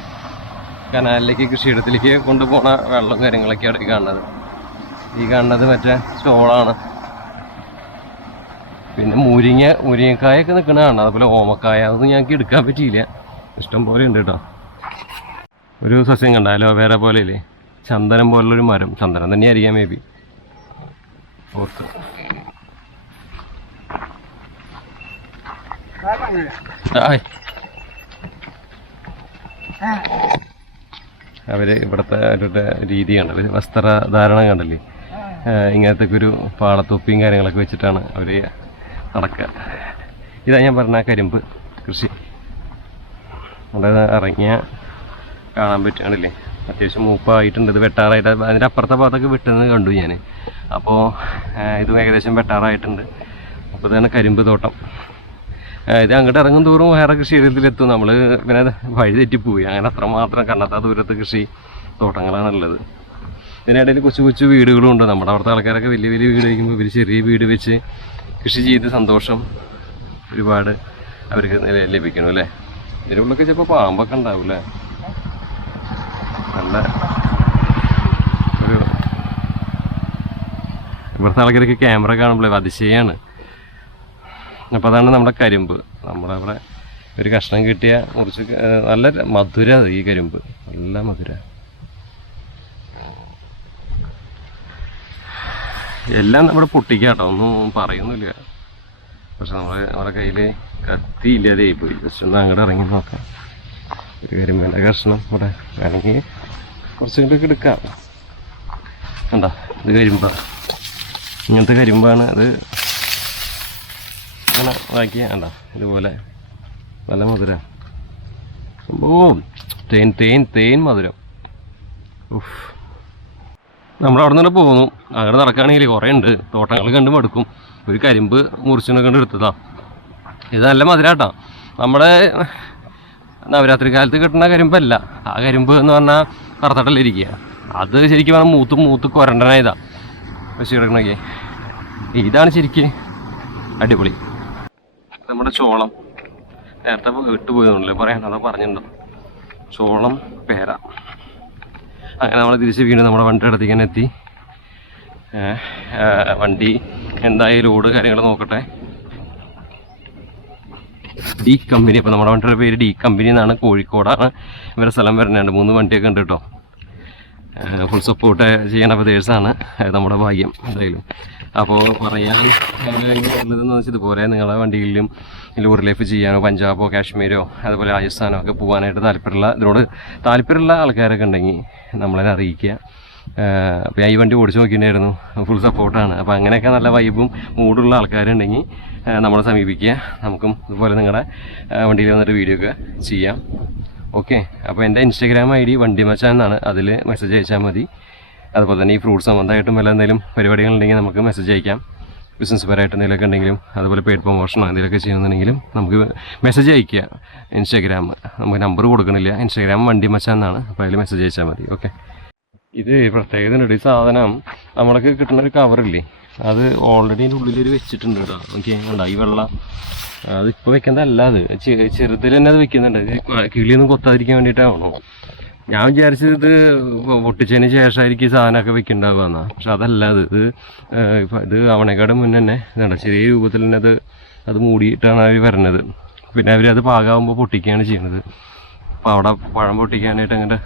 കനാലിലേക്ക് കൃഷിയിടത്തിലേക്ക് കൊണ്ടുപോണ വെള്ളം കാര്യങ്ങളൊക്കെയാണ് ഈ കാണുന്നത്. ഈ കാണുന്നത് മറ്റേ ചോളാണ്. പിന്നെ മുരിങ്ങക്കായൊക്കെ നിൽക്കണതാണ്, അതുപോലെ ഓമക്കായ. അതൊന്നും ഞങ്ങൾക്ക് എടുക്കാൻ പറ്റിയില്ല, ഇഷ്ടം പോലെ ഉണ്ട് കേട്ടോ. ഒരു സസ്യം കണ്ട അലോവേര പോലെ ഇല്ലേ, ചന്ദനം പോലുള്ളൊരു മരം. ചന്ദനം തന്നെയായിരിക്കാം മേ ബി, ഓർത്ത്. അവര് ഇവിടുത്തെ അവരുടെ രീതി കണ്ടത്, വസ്ത്രധാരണം കണ്ടല്ലേ, ഇങ്ങനത്തെ ഒരു പാളത്തൊപ്പിയും കാര്യങ്ങളൊക്കെ വെച്ചിട്ടാണ് അവർ നടക്കുക. ഇതാ ഞാൻ പറഞ്ഞ കരിമ്പ് കൃഷി. അവിടെ ഇറങ്ങിയ കാണാൻ പറ്റുകയാണല്ലേ, അത്യാവശ്യം മൂപ്പായിട്ടുണ്ട്. ഇത് വെട്ടാറായിട്ട് അതിൻ്റെ അപ്പുറത്തെ ഭാഗത്തൊക്കെ വെട്ടുന്നത് കണ്ടു ഞാൻ. അപ്പോൾ ഇതും ഏകദേശം വെട്ടാറായിട്ടുണ്ട്. അപ്പോൾ ഇതാണ് കരിമ്പ് തോട്ടം. ഇത് അങ്ങോട്ട് ഇറങ്ങും തോറും വേറെ കൃഷിയിടത്തിലെത്തും. നമ്മൾ പിന്നെ വഴി തെറ്റിപ്പോയി. അങ്ങനെ അത്രമാത്രം കണ്ണത്താ ദൂരത്ത് കൃഷി തോട്ടങ്ങളാണുള്ളത്. ഇതിനിടയിൽ കൊച്ചു കൊച്ചു വീടുകളും ഉണ്ട്. നമ്മുടെ അവിടുത്തെ ആൾക്കാരൊക്കെ വലിയ വലിയ വീട് വയ്ക്കുമ്പോൾ ഇവർ ചെറിയ വീട് വെച്ച് കൃഷി ചെയ്ത് സന്തോഷം ഒരുപാട് അവർക്ക് ലഭിക്കണം അല്ലേ. ഇതിനുള്ളൊക്കെ ചിലപ്പോൾ പാമ്പൊക്കെ ഉണ്ടാവും അല്ലേ. നല്ല ഒരു ഇവിടുത്തെ ആൾക്കാർക്ക് ക്യാമറ കാണുമ്പോഴേ അതിശയാണ്. അപ്പോൾ അതാണ് നമ്മുടെ കരിമ്പ്. നമ്മളവിടെ ഒരു കഷ്ണം കിട്ടിയ മുറിച്ച് നല്ല മധുര ഈ കരിമ്പ്, നല്ല മധുര. എല്ലാം നമ്മുടെ പൊട്ടിക്കാട്ടോ, ഒന്നും പറയുന്നില്ല. പക്ഷെ നമ്മുടെ കയ്യിൽ കത്തിയില്ലാതെ ആയിപ്പോയി. ജസ്റ്റ് ഒന്ന് അങ്ങോട്ട് ഇറങ്ങി നോക്കാം. ഒരു കരിമ്പേൻ്റെ കഷ്ണം ഇവിടെ വേണമെങ്കിൽ കുറച്ചും കൂടെ എടുക്കാം. കണ്ടോ, ഇത് കരിമ്പാണ്, ഇങ്ങനത്തെ കരിമ്പാണ്. അത് അങ്ങനെ ആക്കിയ കണ്ടോ, ഇതുപോലെ നല്ല മധുരം. ഓ തേൻ തേൻ തേൻ മധുരം. നമ്മളവിടെ നിന്ന് പോകുന്നു. അങ്ങനെ നടക്കുകയാണെങ്കിൽ കുറേ ഉണ്ട്, തോട്ടങ്ങൾ കണ്ട് മടുക്കും. ഒരു കരിമ്പ് മുറിച്ചിനെ കണ്ട് എടുത്തതാ. ഇത് നല്ല മധുരാട്ടോ. നമ്മുടെ നവരാത്രി കാലത്ത് കിട്ടുന്ന കരിമ്പല്ല. ആ കരിമ്പ് എന്ന് പറഞ്ഞാൽ കറുത്തട്ടല്ലിരിക്കുക. അത് ശരിക്കും പറഞ്ഞാൽ മൂത്ത് കൊരണ്ടനായതാ വെച്ച് കിടക്കണൊക്കെ. ഇതാണ് ശരിക്ക് അടിപൊളി. നമ്മുടെ ചോളം നേരത്തെ വിട്ടുപോയതുകൊണ്ടല്ലേ പറയാൻ, അതാ പറഞ്ഞിട്ടുണ്ടോ, ചോളം പേര. അങ്ങനെ നമ്മൾ തിരിച്ച് വീണ്ടും നമ്മുടെ വണ്ടിയുടെ അടുത്തേക്ക് തന്നെ എത്തി. വണ്ടി എന്തായാലും ലോഡ് കാര്യങ്ങൾ നോക്കട്ടെ. D company. അപ്പോൾ നമ്മുടെ വണ്ടിയുടെ പേര് ഡി കമ്പനി എന്നാണ്. കോഴിക്കോടാണ് ഇവരുടെ സ്ഥലം വരുന്നുണ്ട്. 3 വണ്ടിയൊക്കെ ഉണ്ട് കേട്ടോ. ഫുൾ സപ്പോർട്ട് ചെയ്യണ പ്രദേശമാണ്. നമ്മുടെ ഭാഗ്യം എന്തായാലും. അപ്പോൾ പറയാൻ ഉള്ളതെന്ന് വെച്ചാൽ ഇതുപോലെ നിങ്ങളെ വണ്ടികളിലും ലോറി ലൈഫ് ചെയ്യാനോ പഞ്ചാബോ കാശ്മീരോ അതുപോലെ രാജസ്ഥാനോ ഒക്കെ പോകാനായിട്ട് ഇതിനോട് താല്പര്യമുള്ള ആൾക്കാരൊക്കെ ഉണ്ടെങ്കിൽ നമ്മളെ അറിയിക്കുക. അപ്പോൾ ഈ വണ്ടി ഓടിച്ച് നോക്കിയിട്ടുണ്ടായിരുന്നു. ഫുൾ സപ്പോർട്ടാണ്. അപ്പോൾ അങ്ങനെയൊക്കെ നല്ല വൈബും മൂടുള്ള ആൾക്കാരുണ്ടെങ്കിൽ നമ്മളെ സമീപിക്കുക. നമുക്കും ഇതുപോലെ നിങ്ങളുടെ വണ്ടിയിൽ വന്നിട്ട് വീഡിയോ ഒക്കെ ചെയ്യാം. ഓക്കെ. അപ്പോൾ എൻ്റെ ഇൻസ്റ്റാഗ്രാം ID വണ്ടിമച്ചാൻ എന്നാണ്. അതിൽ മെസ്സേജ് അയച്ചാൽ മതി. അതുപോലെ തന്നെ ഈ ഫ്രൂട്ട്സ് സംബന്ധമായിട്ടും വല്ല എന്തെങ്കിലും പരിപാടികളുണ്ടെങ്കിൽ നമുക്ക് മെസ്സേജ് അയക്കാം. ബിസിനസ് പരമായിട്ട് എന്തെങ്കിലുമൊക്കെ ഉണ്ടെങ്കിലും അതുപോലെ പെയ്ഡ് പ്രൊമോഷനോ എന്തെങ്കിലുമൊക്കെ ചെയ്യുന്നുണ്ടെങ്കിലും നമുക്ക് മെസ്സേജ് അയക്കുക. ഇൻസ്റ്റാഗ്രാം നമുക്ക് നമ്പർ കൊടുക്കണില്ല. ഇൻസ്റ്റാഗ്രാം വണ്ടിമച്ചാൻ എന്നാണ്. അപ്പോൾ അതിൽ മെസ്സേജ് അയച്ചാൽ മതി. ഓക്കെ. ഇത് പ്രത്യേകത ഈ സാധനം നമ്മൾക്ക് കിട്ടുന്നൊരു കവറില്ലേ, അത് ഓൾറെഡി അതിൻ്റെ ഉള്ളിലൊരു വെച്ചിട്ടുണ്ട് കേട്ടോ. ഓക്കെ. ഉണ്ടോ ഈ വെള്ളം? അതിപ്പോൾ വെക്കുന്നതല്ല, അത് ചെറുതിൽ തന്നെ അത് വെക്കുന്നുണ്ട്. കിളിയൊന്നും കൊത്താതിരിക്കാൻ വേണ്ടിയിട്ടാണോ? ഞാൻ വിചാരിച്ചത് ഇത് പൊട്ടിച്ചതിന് ശേഷമായിരിക്കും ഈ സാധനമൊക്കെ വെക്കുന്നുണ്ടാവുക എന്നാ. പക്ഷെ അതല്ല. ഇത് അവണേക്കാട് മുന്നേ തന്നെ ഇതുണ്ട് ചെറിയ രൂപത്തിൽ തന്നെ അത് മൂടിയിട്ടാണ് അവർ വരുന്നത്. പിന്നെ അവരത് പാകമാകുമ്പോൾ പൊട്ടിക്കുകയാണ് ചെയ്യുന്നത്. അപ്പോൾ അവിടെ പഴം പൊട്ടിക്കാനായിട്ട് അങ്ങനെ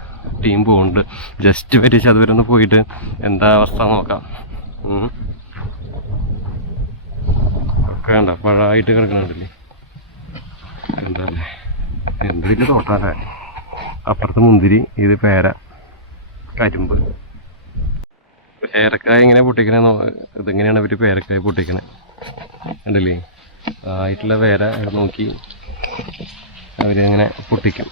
ടീം പോകുന്നുണ്ട്. ജസ്റ്റ് പറ്റിച്ച് അതുവരെ ഒന്ന് പോയിട്ട് എന്താ അവസ്ഥ നോക്കാം. ഒക്കെ വേണ്ട പഴമായിട്ട് കിടക്കണുണ്ടല്ലേ. എന്താല്ലേ എന്തിൻ്റെ തോട്ടാലേ. അപ്പുറത്ത് മുന്തിരി, ഇത് പേര, കരിമ്പ്. പേരക്കായ ഇങ്ങനെ പൊട്ടിക്കണേ. ഇതെങ്ങനെയാണ് അവർ പേരക്കായ പൊട്ടിക്കണേ ഉണ്ടല്ലേ. ആയിട്ടുള്ള പേര നോക്കി അവരങ്ങനെ പൊട്ടിക്കും.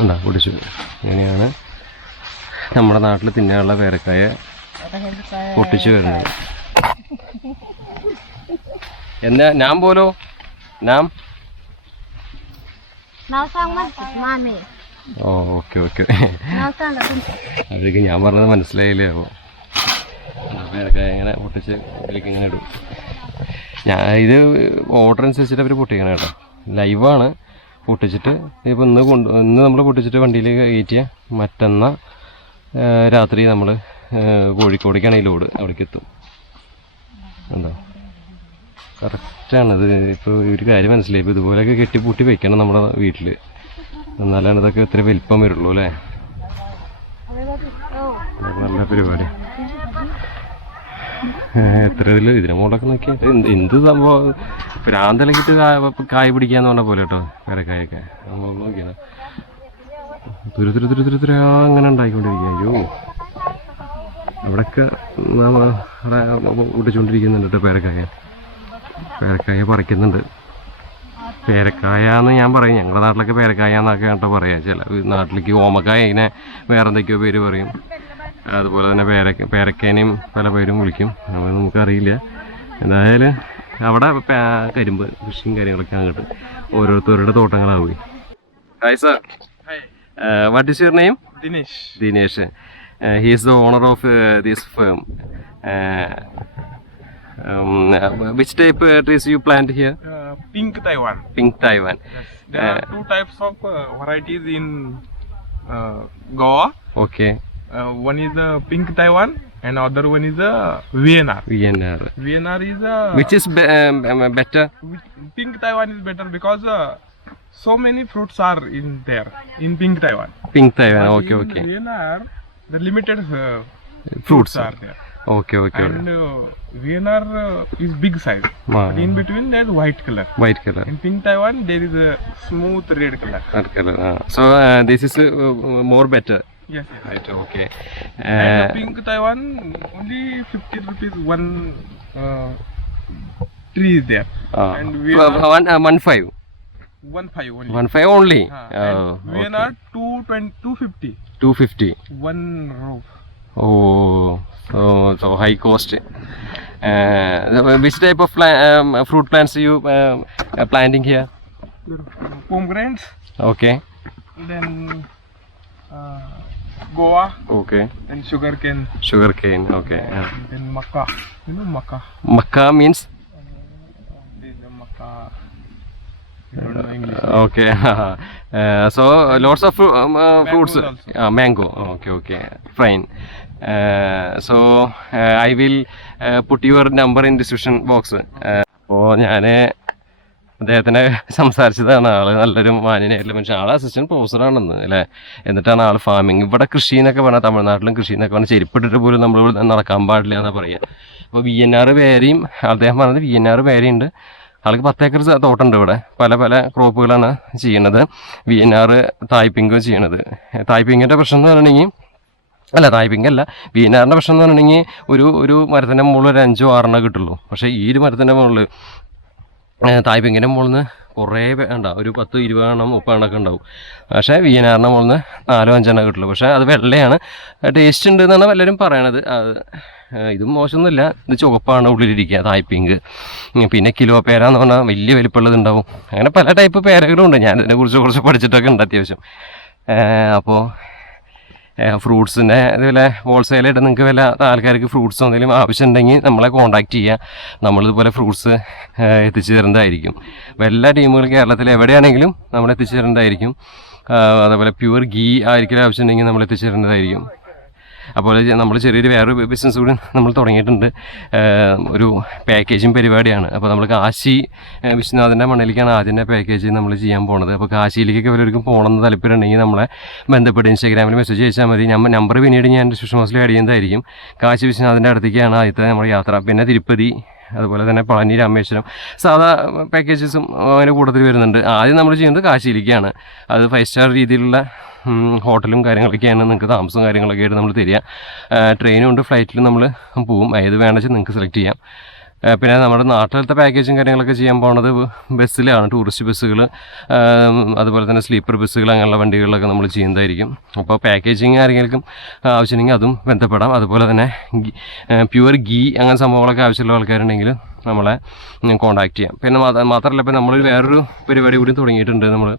ഉണ്ടാ പൊടിച്ചു. ഇങ്ങനെയാണ് നമ്മുടെ നാട്ടിൽ തിന്നാനുള്ള പേരക്കായ പൊട്ടിച്ചു വരുന്നത്. എന്നാ ഞാൻ പോലോ നാം. ഓ ഓക്കെ ഓക്കെ. അതൊക്കെ ഞാൻ പറഞ്ഞത് മനസ്സിലായില്ലേ. അപ്പോൾ പേരക്കായ ഇങ്ങനെ പൊട്ടിച്ച് ഇതിലേക്ക് ഇങ്ങനെ ഇടും. ഇത് ഓർഡർ അനുസരിച്ചിട്ട് അവർ പൊട്ടിക്കണം കേട്ടോ. ലൈവാണ്. പൊട്ടിച്ചിട്ട് ഇപ്പോൾ ഇന്ന് നമ്മൾ പൊട്ടിച്ചിട്ട് വണ്ടിയിൽ കയറ്റിയ മറ്റന്നാൾ രാത്രി നമ്മൾ കോഴിക്കോടേക്കാണ് ഈ ലോഡ് അവിടേക്ക് എത്തും. എന്താ കറക്റ്റാണത്. ഇപ്പോൾ ഒരു കാര്യം മനസ്സിലായി. ഇപ്പോൾ ഇതുപോലെയൊക്കെ കെട്ടിപ്പൂട്ടി വെക്കണം നമ്മുടെ വീട്ടിൽ, എന്നാലാണ് ഇതൊക്കെ ഇത്ര വലിപ്പം വരുള്ളൂ അല്ലേ. നല്ല പരിപാടി. എത്ര ഇതിനെ മുകളൊക്കെ നോക്കിയാൽ എന്ത് സംഭവം ഭ്രാന്തലക്കിട്ട് കായ പിടിക്കാന്ന് പറഞ്ഞ പോലെ കേട്ടോ. പേരക്കായൊക്കെ നോക്കിയാണ് തുരുതുര അങ്ങനെ ഉണ്ടായിക്കൊണ്ടിരിക്കുക. അയ്യോ അവിടെയൊക്കെ പൊട്ടിച്ചുകൊണ്ടിരിക്കുന്നുണ്ട് കേട്ടോ. പേരക്കായ പറിക്കുന്നുണ്ട്. പേരക്കായ എന്ന് ഞാൻ പറയും. ഞങ്ങളുടെ നാട്ടിലൊക്കെ പേരക്കായ എന്നൊക്കെ കേട്ടോ പറയാം. ചില നാട്ടിലേക്ക് ഓമക്കായ അതിനെ വേറെന്തൊക്കെയോ പേര് പറയും. അതുപോലെ തന്നെ പേരക്കേനെയും പല പേരും വിളിക്കും. നമുക്കറിയില്ല. എന്തായാലും അവിടെ കരിമ്പ് കൃഷിയും കാര്യങ്ങളൊക്കെ അങ്ങോട്ട് ഓരോരുത്തരുടെ തോട്ടങ്ങളാവുകയും. Hi sir. What is your name? Dinesh. He is the owner of this firm. which type trees you plant here? Pink Taiwan. Pink Taiwan. Yes. There are 2 types of varieties in Goa. Okay. One is the Pink Taiwan and other one is the VNR. VNR is which is better? Pink Taiwan is better because so many fruits are in there in Pink Taiwan. But okay. Okay. VNR, the limited fruits are there. Okay, okay. And VNR is big size. Wow. But in between there is white color. White color. In pink Taiwan there is a smooth red color. Red color. So this is more better. Yes, yes. Right. Okay. And the pink Taiwan only 50 rupees one tree is there. And VNR 1.5. 1.5 only. 1.5 only. And VNR 250. 250. One row. Oh, so high cost. Which type of fruit plants you planting here? Pomegranates. Okay. Then Goa. Okay. Then sugarcane. Sugarcane. Okay. Then maca. You know maca. Maca means? This is maca. You don't know English. Okay. So lots of fruits. also. Mango. Okay. Fine. So I will put your number in description box. അപ്പോൾ ഞാൻ അദ്ദേഹത്തിനെ സംസാരിച്ചതാണ്. ആള് നല്ലൊരു മാന്യനായിട്ടുള്ള മനുഷ്യൻ. ആള് assistant പ്രൊഫസറാണെന്ന് അല്ലേ. എന്നിട്ടാണ് ആൾ farming. ഇവിടെ കൃഷി എന്നൊക്കെ പറഞ്ഞാൽ തമിഴ്നാട്ടിലും കൃഷി എന്നൊക്കെ പറഞ്ഞാൽ ചെരുപ്പിട്ടിട്ട് പോലും നമ്മൾ നടക്കാൻ പാടില്ല എന്നാണ് പറയുക. അപ്പോൾ VNR വേരെയും അദ്ദേഹം പറഞ്ഞത് VNR വേരെയുണ്ട്. ആൾക്ക് 10 ഏക്കർ തോട്ടമുണ്ട് ഇവിടെ. പല ക്രോപ്പുകളാണ് ചെയ്യണത്. VNR തായ്പിങ്കും ചെയ്യണത്. തായ്പിങ്ങിൻ്റെ പ്രശ്നം എന്ന് പറഞ്ഞിട്ടുണ്ടെങ്കിൽ തായ്പിങ്കല്ല, VNRൻ്റെ പ്രശ്നം എന്ന് പറഞ്ഞിട്ടുണ്ടെങ്കിൽ ഒരു മരത്തിൻ്റെ മുകളിൽ ഒരു 5-6 കിട്ടുള്ളൂ. പക്ഷേ ഈ ഒരു മരത്തിൻ്റെ മുകളിൽ തായ്പിങ്ങിൻ്റെ മുകളിൽ നിന്ന് കുറേ ഉണ്ടാവും. ഒരു 10-20 30 ഉണ്ടാവും. പക്ഷേ VNRൻ്റെ മുകളിൽ നിന്ന് 4-5 കിട്ടുള്ളൂ. പക്ഷേ അത് വെള്ളയാണ്. ടേസ്റ്റ് ഉണ്ട് എന്നാണ് എല്ലാവരും പറയണത്. ഇതും മോശമൊന്നുമില്ല. ഇത് ചുവപ്പാണ് ഉള്ളിലിരിക്കുക തായ്പിങ്ക്. പിന്നെ കിലോ പേര എന്ന് പറഞ്ഞാൽ വലിയ വലിപ്പമുള്ളതുണ്ടാവും. അങ്ങനെ പല ടൈപ്പ് പേരകളും ഉണ്ട്. ഞാൻ ഇതിനെക്കുറിച്ച് കുറച്ച് പഠിച്ചിട്ടൊക്കെ ഉണ്ട് അത്യാവശ്യം. അപ്പോൾ ഫ്രൂട്ട്സിൻ്റെ ഇതുപോലെ ഹോൾസെയിലായിട്ട് നിങ്ങൾക്ക് വല്ല ആൾക്കാർക്ക് ഫ്രൂട്ട്സ് എന്തെങ്കിലും ആവശ്യമുണ്ടെങ്കിൽ നമ്മളെ കോൺടാക്റ്റ് ചെയ്യുക. നമ്മളിതുപോലെ ഫ്രൂട്ട്സ് എത്തിച്ചു തരുന്നതായിരിക്കും. എല്ലാ ടീമുകളും കേരളത്തിൽ എവിടെയാണെങ്കിലും നമ്മൾ എത്തിച്ചു തരുന്നതായിരിക്കും. അതേപോലെ പ്യുവർ ഗീ ആയിരിക്കും ആവശ്യമുണ്ടെങ്കിൽ നമ്മൾ എത്തിച്ചു തരുന്നതായിരിക്കും. അപ്പോൾ നമ്മൾ ചെറിയൊരു വേറൊരു ബിസിനസ് കൂടി നമ്മൾ തുടങ്ങിയിട്ടുണ്ട്. ഒരു പാക്കേജിങ് പരിപാടിയാണ്. അപ്പോൾ നമ്മൾ കാശി വിശ്വനാഥൻ്റെ മണ്ണിലേക്കാണ് ആദ്യത്തെ പാക്കേജ് നമ്മൾ ചെയ്യാൻ പോണത്. അപ്പോൾ കാശിയിലേക്കൊക്കെ വല്ലവർക്കും പോകണമെന്ന് താല്പര്യമുണ്ടെങ്കിൽ നമ്മളെ ബന്ധപ്പെട്ട് ഇൻസ്റ്റാഗ്രാമിൽ മെസ്സേജ് അയച്ചാൽ മതി. നമ്പർ പിന്നീട് ഞാൻ ഡിസ്ക്രിപ്ഷൻ ബോക്സിൽ ആഡ് ചെയ്യുന്നതായിരിക്കും. കാശി വിശ്വനാഥൻ്റെ അടുത്തേക്കാണ് ആദ്യത്തെ നമ്മുടെ യാത്ര. പിന്നെ തിരുപ്പതി, അതുപോലെ തന്നെ പളനി, രാമേശ്വരം, സാധാ പാക്കേജസും അതിൻ്റെ കൂട്ടത്തിൽ വരുന്നുണ്ട്. ആദ്യം നമ്മൾ ചെയ്യുന്നത് കാശിയിലേക്കാണ്. അത് 5 സ്റ്റാർ രീതിയിലുള്ള ഹോട്ടലും കാര്യങ്ങളൊക്കെയാണ്. നിങ്ങൾക്ക് താമസവും കാര്യങ്ങളൊക്കെ ആയിട്ട് നമ്മൾ തരിക. ട്രെയിനും ഉണ്ട്, ഫ്ലൈറ്റിലും നമ്മൾ പോവും. ഏത് വേണമെന്ന് വെച്ചാൽ നിങ്ങൾക്ക് സെലക്ട് ചെയ്യാം. പിന്നെ നമ്മുടെ നാട്ടിലത്തെ പാക്കേജും കാര്യങ്ങളൊക്കെ ചെയ്യാൻ പോകുന്നത് ബസ്സിലാണ്. ടൂറിസ്റ്റ് ബസ്സുകൾ, അതുപോലെ തന്നെ സ്ലീപ്പർ ബസ്സുകൾ, അങ്ങനെയുള്ള വണ്ടികളിലൊക്കെ നമ്മൾ ചെയ്യുന്നതായിരിക്കും. അപ്പോൾ പാക്കേജിങ് ആരെങ്കിലും ആവശ്യമുണ്ടെങ്കിൽ അതും ബന്ധപ്പെടാം. അതുപോലെ തന്നെ പ്യുവർ ഗീ അങ്ങനെ സംഭവങ്ങളൊക്കെ ആവശ്യമുള്ള ആൾക്കാരുണ്ടെങ്കിൽ നമ്മളെ കോൺടാക്ട് ചെയ്യാം. പിന്നെ മാത്രമല്ല ഇപ്പം നമ്മൾ വേറൊരു പരിപാടി കൂടി തുടങ്ങിയിട്ടുണ്ട്. നമ്മൾ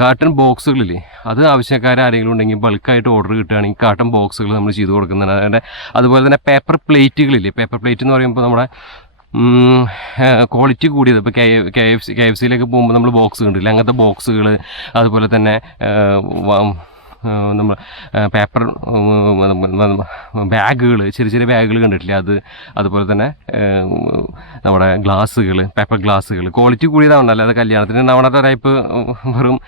കാർട്ടൺ ബോക്സുകളില്ലേ, അത് ആവശ്യക്കാരെങ്കിലും ഉണ്ടെങ്കിൽ ബൾക്കായിട്ട് ഓർഡർ കിട്ടുകയാണെങ്കിൽ കാർട്ടൺ ബോക്സുകൾ നമ്മൾ ചെയ്ത് കൊടുക്കുന്നുണ്ട്. അതുപോലെ തന്നെ പേപ്പർ പ്ലേറ്റുകളില്ലേ, പേപ്പർ പ്ലേറ്റ് എന്ന് പറയുമ്പോൾ നമ്മുടെ ക്വാളിറ്റി കൂടിയത്. ഇപ്പോൾ KFC പോകുമ്പോൾ നമ്മൾ ബോക്സ് കണ്ടില്ല, അങ്ങനത്തെ ബോക്സുകൾ, അതുപോലെ തന്നെ നമ്മൾ പേപ്പർ ബാഗുകൾ, ചെറിയ ബാഗുകൾ കണ്ടിട്ടില്ലേ, അതുപോലെ തന്നെ നമ്മുടെ ഗ്ലാസ്സുകൾ, പേപ്പർ ഗ്ലാസ്സുകൾ ക്വാളിറ്റി കൂടിയതാവണ്ട. അല്ലാതെ കല്യാണത്തിന് ഉണ്ടാവുന്ന ടൈപ്പ് വെറും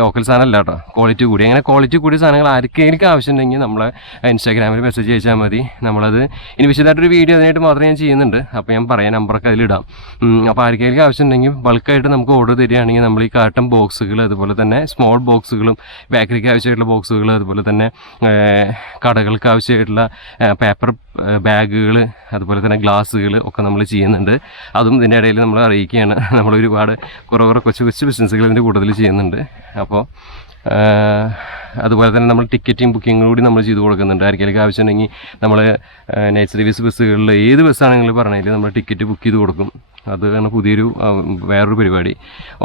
ലോക്കൽ സാധനമല്ല കേട്ടോ, ക്വാളിറ്റി കൂടി. അങ്ങനെ ക്വാളിറ്റി കൂടിയ സാധനങ്ങൾ ആർക്കെങ്കിലും ആവശ്യമുണ്ടെങ്കിൽ നമ്മളെ ഇൻസ്റ്റാഗ്രാമിൽ മെസ്സേജ് അയച്ചാൽ മതി. നമ്മളത് ഇനി വിശദമായിട്ടൊരു വീഡിയോ അതിനായിട്ട് മാത്രമേ ഞാൻ ചെയ്യുന്നുണ്ട്. അപ്പോൾ ഞാൻ പറയാം, നമ്പറൊക്കെ അതിലിടാം. അപ്പോൾ ആർക്കെങ്കിലും ആവശ്യമുണ്ടെങ്കിൽ ബൾക്കായിട്ട് നമുക്ക് ഓർഡർ തരികയാണെങ്കിൽ നമ്മൾ ഈ കാർട്ടൺ ബോക്സുകൾ, അതുപോലെ തന്നെ സ്മോൾ ബോക്സുകളും, ബേക്കറിക്ക് ആവശ്യമായിട്ടുള്ള ബോക്സുകൾ, അതുപോലെ തന്നെ കടകൾക്ക് ആവശ്യമായിട്ടുള്ള പേപ്പർ ബാഗുകൾ, അതുപോലെ തന്നെ ഗ്ലാസ്സുകൾ ഒക്കെ നമ്മൾ ചെയ്യുന്നുണ്ട്. അതും ഇതിൻ്റെ ഇടയിൽ നമ്മൾ അറിയിക്കുകയാണ്. നമ്മൾ ഒരുപാട് കുറേ കൊച്ചു ബിസിനസ്സുകൾ ഇതിൻ്റെ കൂട്ടത്തിൽ ചെയ്യുന്നുണ്ട്. അപ്പോൾ അതുപോലെ തന്നെ നമ്മൾ ടിക്കറ്റും ബുക്കിങ്ങും കൂടി നമ്മൾ ചെയ്ത് കൊടുക്കുന്നുണ്ട്. ആർക്കെങ്കിലും ആവശ്യമുണ്ടെങ്കിൽ നമ്മൾ നൈറ്റ് സർവീസ് ബസ്സുകളിൽ ഏത് ബസ്സാണെങ്കിലും പറഞ്ഞാൽ നമ്മൾ ടിക്കറ്റ് ബുക്ക് ചെയ്ത് കൊടുക്കും. അതാണ് പുതിയൊരു വേറൊരു പരിപാടി.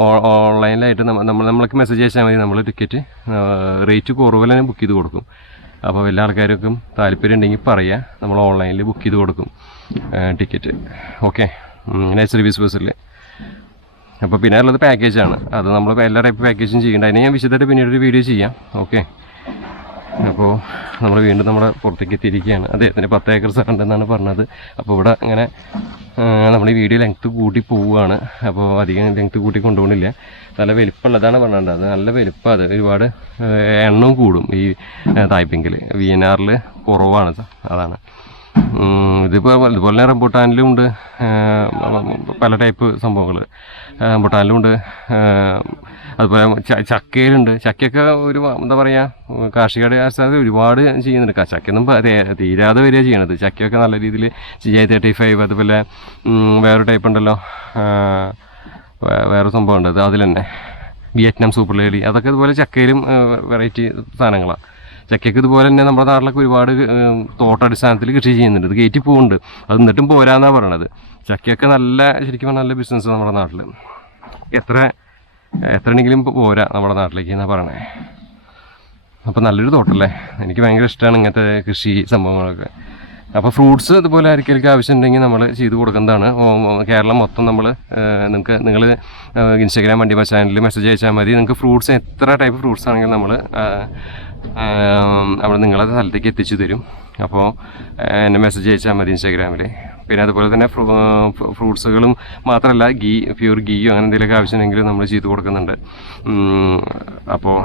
ഓൺലൈനിലായിട്ട് നമ്മൾക്ക് മെസ്സേജ് അയച്ചാൽ മതി. നമ്മൾ ടിക്കറ്റ് റേറ്റ് കുറവിൽ തന്നെ ബുക്ക് ചെയ്ത് കൊടുക്കും. അപ്പോൾ എല്ലാ ആൾക്കാർക്കും താല്പര്യം ഉണ്ടെങ്കിൽ പറയുക, നമ്മൾ ഓൺലൈനിൽ ബുക്ക് ചെയ്ത് കൊടുക്കും ടിക്കറ്റ്. ഓക്കെ, നൈറ്റ് സർവീസ് ബസ്സിൽ. അപ്പോൾ പിന്നെ ഉള്ളത് പാക്കേജാണ്. അത് നമ്മൾ എല്ലാ ടൈപ്പ് പാക്കേജും ചെയ്യേണ്ട. അതിന് ഞാൻ വിശദമായിട്ട് പിന്നീടൊരു വീഡിയോ ചെയ്യാം. ഓക്കെ, അപ്പോൾ നമ്മൾ വീണ്ടും നമ്മുടെ പുറത്തേക്ക് എത്തിയിരിക്കുകയാണ്. അദ്ദേഹത്തിന് 10 ഏക്കർ സ്ഥലം ഉണ്ടെന്നാണ് പറഞ്ഞത്. അപ്പോൾ ഇവിടെ അങ്ങനെ നമ്മൾ ഈ വീഡിയോ ലെങ്ത്ത് കൂട്ടി പോവുകയാണ്. അപ്പോൾ അധികം ലെങ്ത്ത് കൂട്ടി കൊണ്ടുപോകണില്ല. നല്ല വലിപ്പമുള്ളതാണ് പറഞ്ഞത്. അത് നല്ല വലിപ്പം, അത് ഒരുപാട് എണ്ണവും കൂടും ഈ തായ്പിങ്കിൽ. VNRൽ കുറവാണ്, അതാണ്. ഇതുപോലെ തന്നെ റംബൂട്ടാനിലും ഉണ്ട് പല ടൈപ്പ് സംഭവങ്ങൾ. റംബൂട്ടാനിലും ഉണ്ട്, അതുപോലെ ചക്കയിലുണ്ട്. ചക്കയൊക്കെ ഒരു എന്താ പറയുക, കാർഷിക അടിസ്ഥാനത്തിൽ ഒരുപാട് ചെയ്യുന്നുണ്ട്. ചക്കയൊന്നും തീരാതെ വരിക ചെയ്യണത്. ചക്കയൊക്കെ നല്ല രീതിയിൽ GI-35, അതുപോലെ വേറൊരു ടൈപ്പ് ഉണ്ടല്ലോ, വേറെ സംഭവം ഉണ്ട്, അത് അതിൽ തന്നെ വിയറ്റ്നാം സൂപ്പർ ലേഡി, അതൊക്കെ ഇതുപോലെ ചക്കയിലും വെറൈറ്റി സാധനങ്ങളാണ്. ചക്കയ്ക്ക് ഇതുപോലെ തന്നെ നമ്മുടെ നാട്ടിലൊക്കെ ഒരുപാട് തോട്ടടിസ്ഥാനത്തിൽ കൃഷി ചെയ്യുന്നുണ്ട്. ഇത് കയറ്റി പോകുന്നുണ്ട്, അത് എന്നിട്ടും പോരാന്നാണ് പറയണത്. ചക്കയൊക്കെ നല്ല ശരിക്കും പറഞ്ഞാൽ നല്ല ബിസിനസ് നമ്മുടെ നാട്ടിൽ. എത്രയാണെങ്കിലും പോരാ നമ്മുടെ നാട്ടിലേക്ക് എന്നാണ് പറയണേ. അപ്പോൾ നല്ലൊരു തോട്ടല്ലേ, എനിക്ക് ഭയങ്കര ഇഷ്ടമാണ് ഇങ്ങനത്തെ കൃഷി സംഭവങ്ങളൊക്കെ. അപ്പോൾ ഫ്രൂട്ട്സ് ഇതുപോലെ ആർക്കെങ്കിലും ആവശ്യമുണ്ടെങ്കിൽ നമ്മൾ ചെയ്ത് കൊടുക്കുന്നതാണ്. കേരളം മൊത്തം നിങ്ങൾ ഇൻസ്റ്റാഗ്രാം വണ്ടിമ ചാനലിൽ മെസ്സേജ് അയച്ചാൽ മതി. നിങ്ങൾക്ക് ഫ്രൂട്ട്സ് എത്ര ടൈപ്പ് ഫ്രൂട്ട്സ് ആണെങ്കിലും നമ്മൾ നിങ്ങളെ സ്ഥലത്തേക്ക് എത്തിച്ചു തരും. അപ്പോൾ എന്നെ മെസ്സേജ് അയച്ചാൽ മതി ഇൻസ്റ്റാഗ്രാമിൽ. പിന്നെ അതുപോലെ തന്നെ ഫ്രൂട്ട്സുകളും മാത്രമല്ല, പ്യൂർ ഗീയോ അങ്ങനെ എന്തെങ്കിലുമൊക്കെ ആവശ്യമുണ്ടെങ്കിൽ നമ്മൾ ചെയ്ത് കൊടുക്കുന്നുണ്ട്. അപ്പോൾ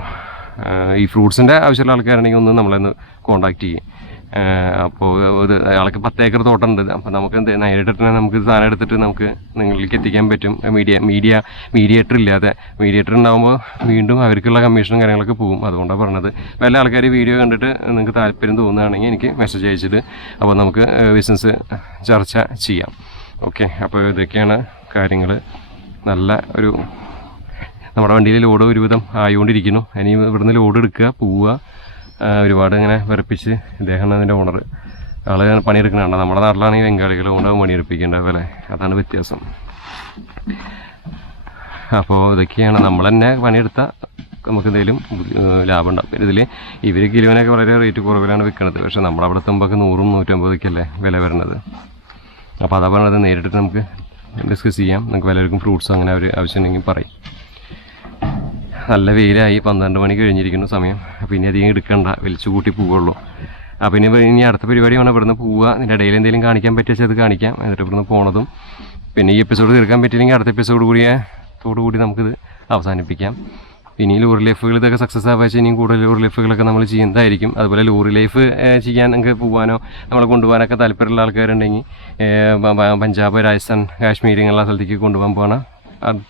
ഈ ഫ്രൂട്ട്സിൻ്റെ ആവശ്യമുള്ള ആൾക്കാരുണ്ടെങ്കിൽ ഒന്ന് നമ്മളൊന്ന് കോൺടാക്റ്റ് ചെയ്യും. അപ്പോൾ അയാൾക്ക് 10 ഏക്കർ തോട്ടമുണ്ട്. അപ്പോൾ നമുക്ക് നേരിട്ട് തന്നെ നമുക്ക് സാധനം എടുത്തിട്ട് നമുക്ക് നിങ്ങളിലേക്ക് എത്തിക്കാൻ പറ്റും. മീഡിയേറ്റർ ഇല്ലാതെ. മീഡിയേറ്റർ ഉണ്ടാകുമ്പോൾ വീണ്ടും അവർക്കുള്ള കമ്മീഷനും കാര്യങ്ങളൊക്കെ പോകും. അതുകൊണ്ടാണ് പറഞ്ഞത്. വല്ല ആൾക്കാർ വീഡിയോ കണ്ടിട്ട് നിങ്ങൾക്ക് താല്പര്യം തോന്നുകയാണെങ്കിൽ എനിക്ക് മെസ്സേജ് അയച്ചിട്ട് അപ്പോൾ നമുക്ക് ബിസിനസ് ചർച്ച ചെയ്യാം. ഓക്കെ, അപ്പോൾ ഇതൊക്കെയാണ് കാര്യങ്ങൾ. നല്ല ഒരു നമ്മുടെ വണ്ടിയിൽ ലോഡ് ഒരുവിധം ആയിക്കൊണ്ടിരിക്കുന്നു. ഇനി ഇവിടുന്ന് ലോഡ് എടുക്കുക, പോവുക. ഒരുപാട് ഇങ്ങനെ വിറപ്പിച്ച് ഇദ്ദേഹമാണ് അതിൻ്റെ ഓണർ. ആൾ പണിയെടുക്കണുണ്ട്. നമ്മുടെ നാട്ടിലാണെങ്കിൽ ബംഗാളികൾ കൊണ്ട് പണിയെടുപ്പിക്കേണ്ട പോലെ, അതാണ് വ്യത്യാസം. അപ്പോൾ ഇതൊക്കെയാണ്. നമ്മൾ തന്നെ പണിയെടുത്താൽ നമുക്ക് എന്തെങ്കിലും ലാഭം ഉണ്ടാവും. ഇതിൽ ഇവർ കിലോനൊക്കെ വളരെ റേറ്റ് കുറവിലാണ് വിൽക്കുന്നത്. പക്ഷേ നമ്മളവിടെ എത്തുമ്പോൾ 100, 150 വില വരുന്നത്. അപ്പോൾ അതാ പറഞ്ഞത്, നേരിട്ടിട്ട് നമുക്ക് ഡിസ്കസ് ചെയ്യാം. നമുക്ക് പലർക്കും ഫ്രൂട്ട്സ് അങ്ങനെ അവർ ആവശ്യമുണ്ടെങ്കിൽ പറയും. നല്ല വെയിലായി, 12 മണി കഴിഞ്ഞിരിക്കുന്നു സമയം. അപ്പോൾ ഇനി അധികം എടുക്കണ്ട, വലിച്ചു കൂട്ടി പോവുള്ളൂ. അപ്പോൾ ഇനി അടുത്ത പരിപാടിയാണ് ഇവിടുന്ന് പോവുക. ഇതിൻ്റെ ഇടയിൽ എന്തെങ്കിലും കാണിക്കാൻ പറ്റിയാൽ അത് കാണിക്കാം. എന്നിട്ട് ഇവിടുന്ന് പോണതും പിന്നെ ഈ എപ്പിസോഡ് തീർക്കാൻ പറ്റില്ലെങ്കിൽ അടുത്ത എപ്പിസോഡോടുകൂടി നമുക്കിത് അവസാനിപ്പിക്കാം. ഇനി ലോറി ലൈഫുകൾ ഇതൊക്കെ സക്സസ് ആവാൻ ഇനിയും കൂടുതൽ ലോറി ലൈഫുകളൊക്കെ നമ്മൾ ചെയ്യുന്നതായിരിക്കും. അതുപോലെ ലോറി ലൈഫ് ചെയ്യാൻ നിങ്ങൾക്ക് പോകാനോ നമ്മളെ കൊണ്ടുപോകാനൊക്കെ താല്പര്യമുള്ള ആൾക്കാരുണ്ടെങ്കിൽ പഞ്ചാബ്, രാജസ്ഥാൻ, കാശ്മീർ ഇങ്ങനെയുള്ള സ്ഥലത്തേക്ക് കൊണ്ടുപോകാൻ പോകുന്ന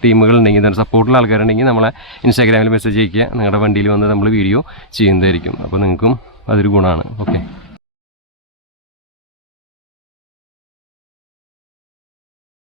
ടീമുകളുണ്ടെങ്കിൽ, തന്നെ സപ്പോർട്ടുള്ള ആൾക്കാരുണ്ടെങ്കിൽ നമ്മളെ ഇൻസ്റ്റാഗ്രാമിൽ മെസ്സേജ് അയക്കുക. നിങ്ങളുടെ വണ്ടിയിൽ വന്ന് നമ്മൾ വീഡിയോ ചെയ്യുന്നതായിരിക്കും. അപ്പോൾ നിങ്ങൾക്കും അതൊരു ഗുണമാണ്. ഓക്കെ.